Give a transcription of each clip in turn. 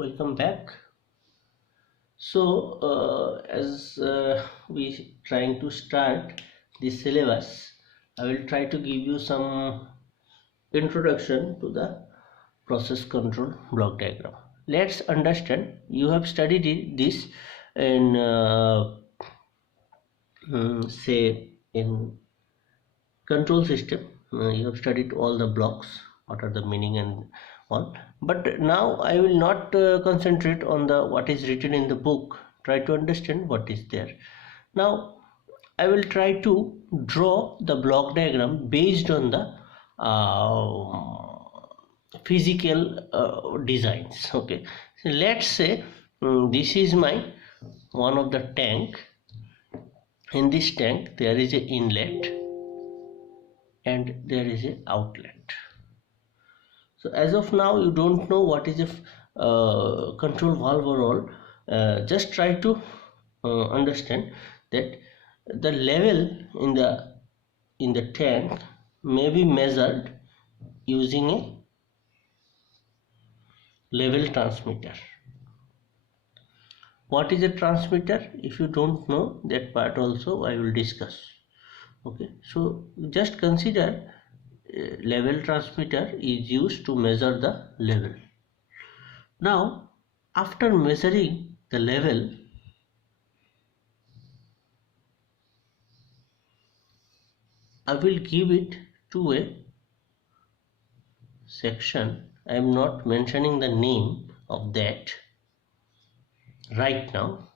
Welcome back. As we trying to start this syllabus, I will try to give you some introduction to the process control block diagram. Let's understand. You have studied this in say in control system. You have studied all the blocks, what are the meaning and all, but now I will not concentrate on the what is written in the book. Try to understand what is there. Now I will try to draw the block diagram based on the physical designs. Okay, so let's say this is my one of the tank. In this tank there is a inlet and there is a outlet. So as of now you don't know what is a control valve or all. Just try to understand that the level in the tank may be measured using a level transmitter. What is a transmitter? If you don't know, that part also I will discuss. Okay, so just consider level transmitter is used to measure the level. Now after measuring the level, I will give it to a section. I am not mentioning the name of that right now.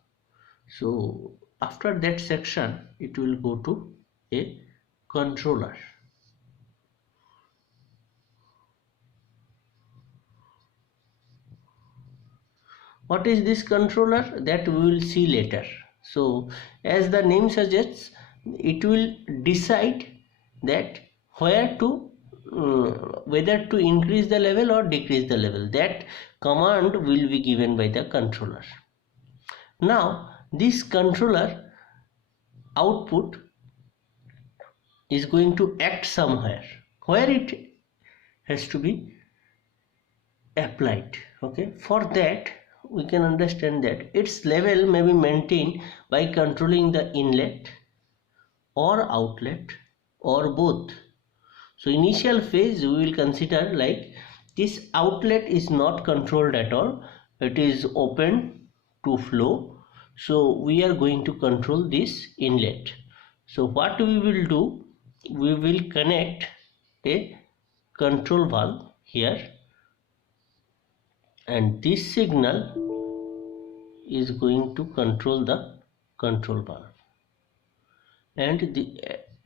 So after that section it will go to a controller. What is this controller? That we will see later. So as the name suggests, it will decide that where to whether to increase the level or decrease the level. That command will be given by the controller. Now this controller output is going to act somewhere where it has to be applied. Okay, for that we can understand that its level may be maintained by controlling the inlet or outlet or both. So initial phase we will consider like this outlet is not controlled at all, it is open to flow. So we are going to control this inlet. So what we will do, we will connect a control valve here, and this signal is going to control the control valve, and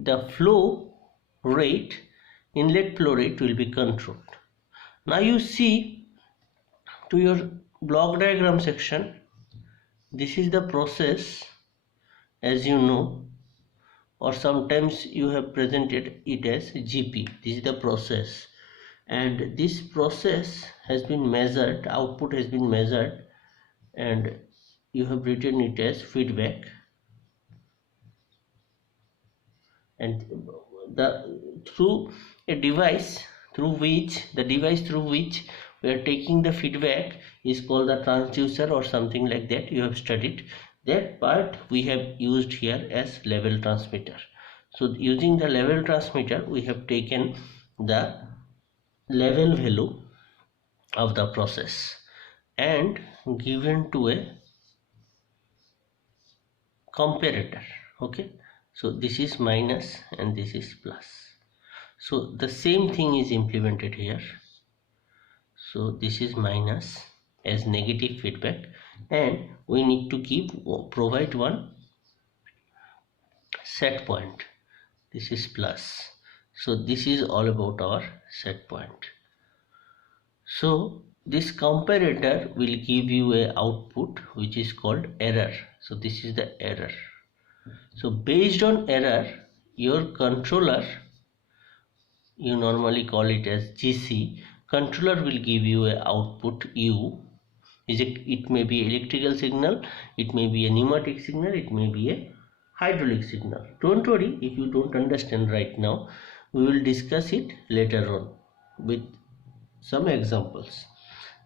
the flow rate, inlet flow rate will be controlled. Now you see to your block diagram section, this is the process, as you know, or sometimes you have presented it as GP. This is the process, and this process has been measured, output has been measured, and you have written it as feedback, and through a device through which we are taking the feedback is called the transducer or something like that. You have studied that part. We have used here as level transmitter. So using the level transmitter we have taken the level value of the process and given to a comparator. Okay, so this is minus and this is plus. So the same thing is implemented here. So this is minus as negative feedback, and we need to provide one set point. This is plus. So this is all about our set point. So this comparator will give you a output which is called error. So this is the error. So based on error, your controller, you normally call it as GC, controller will give you a output U. It may be electrical signal, it may be a pneumatic signal, it may be a hydraulic signal. Don't worry if you don't understand right now, we will discuss it later on with some examples.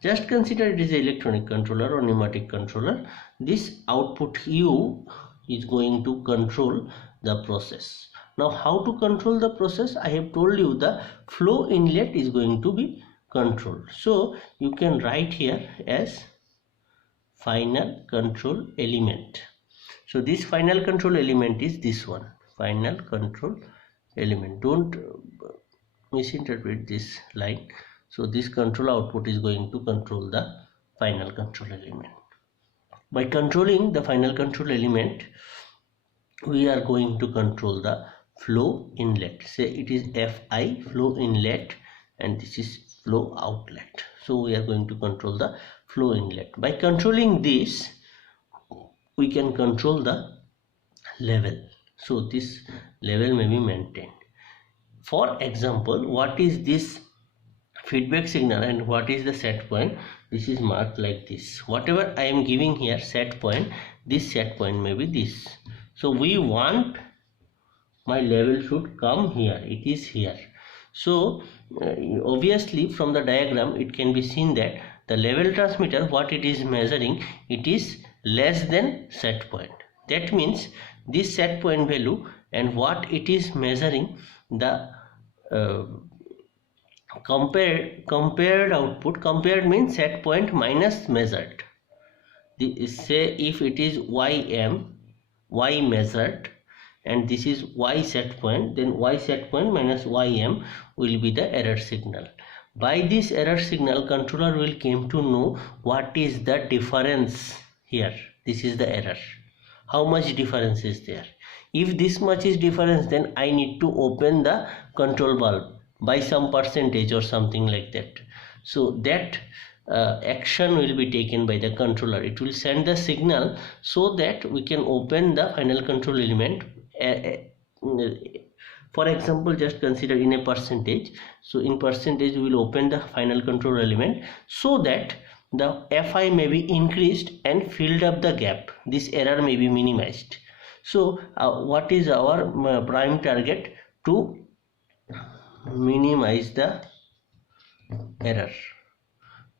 Just consider it is an electronic controller or pneumatic controller. This output U is going to control the process. Now how to control the process? I have told you the flow inlet is going to be controlled. So you can write here as final control element. So this final control element is this one, final control element. Don't misinterpret this line. So this control output is going to control the final control element. By controlling the final control element, we are going to control the flow inlet. Say it is Fi, flow inlet, and this is flow outlet. So we are going to control the flow inlet. By controlling this, we can control the level. So this level may be maintained. For example, what is this feedback signal and what is the set point? This is marked like this. Whatever I am giving here set point, this set point may be this. So we want my level should come here. It is here. So obviously from the diagram it can be seen that the level transmitter, what it is measuring, it is less than set point. That means this set point value and what it is measuring, the compared output. Compared means set point minus measured. Say if it is y measured and this is y set point, then y set point minus ym will be the error signal. By this error signal, controller will came to know what is the difference here. This is the error. How much difference is there? If this much is difference, then I need to open the control valve by some percentage or something like that. So that action will be taken by the controller. It will send the signal so that we can open the final control element. For example, just consider in a percentage. So in percentage we will open the final control element so that the Fi may be increased and filled up the gap. This error may be minimized. So what is our prime target? To minimize the error.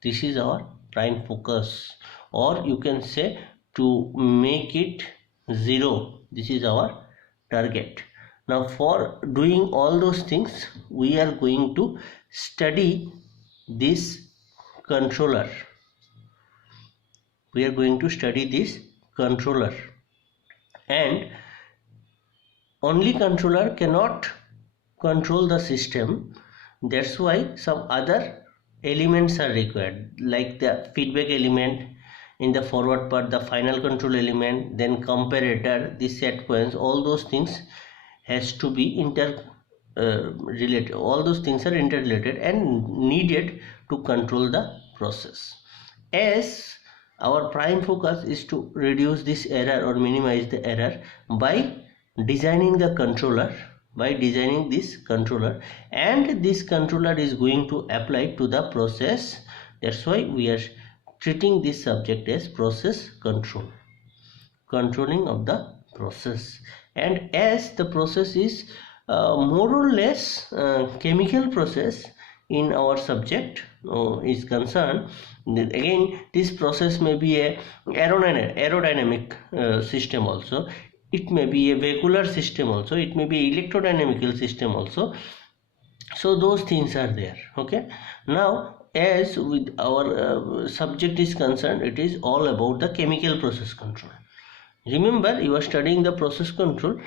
This is our prime focus, or you can say to make it zero. This is our target. Now for doing all those things, we are going to study this controller. We are going to study this controller, and only controller cannot control the system. That's why some other elements are required, like the feedback element, in the forward part the final control element, then comparator, the set points. All those things has to be related. All those things are interrelated and needed to control the process. As our prime focus is to reduce this error or minimize the error by designing the controller, by designing this controller, and this controller is going to apply to the process. That's why we are treating this subject as process control, controlling of the process. And as the process is more or less chemical process in our subject is concerned, again this process may be a aerodynamic system also, it may be a vehicular system also, it may be electrodynamical system also. So those things are there. Okay, now as with our subject is concerned, it is all about the chemical process control. Remember, you are studying the process control,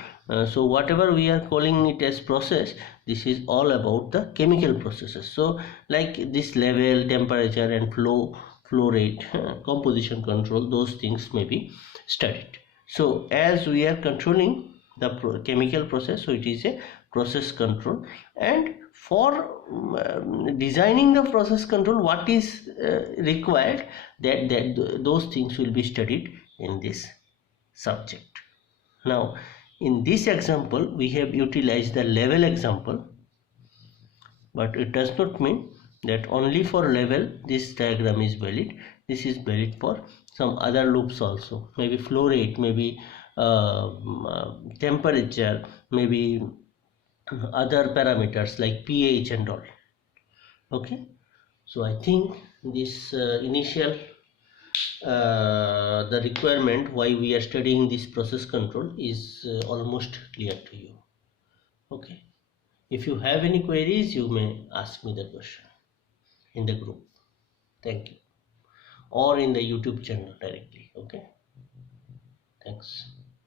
so whatever we are calling it as process, this is all about the chemical processes. So like this level, temperature and flow rate, composition control, those things may be studied. So as we are controlling the chemical process, so it is a process control. And for designing the process control, what is required, that those things will be studied in this subject. Now in this example we have utilized the level example, but it does not mean that only for level this diagram is valid. This is valid for some other loops also, maybe flow rate, maybe temperature, maybe other parameters like pH and all. Okay, so I think this initial the requirement why we are studying this process control is almost clear to you. Okay, if you have any queries, you may ask me the question in the group. Thank you, or in the YouTube channel directly. Okay, thanks.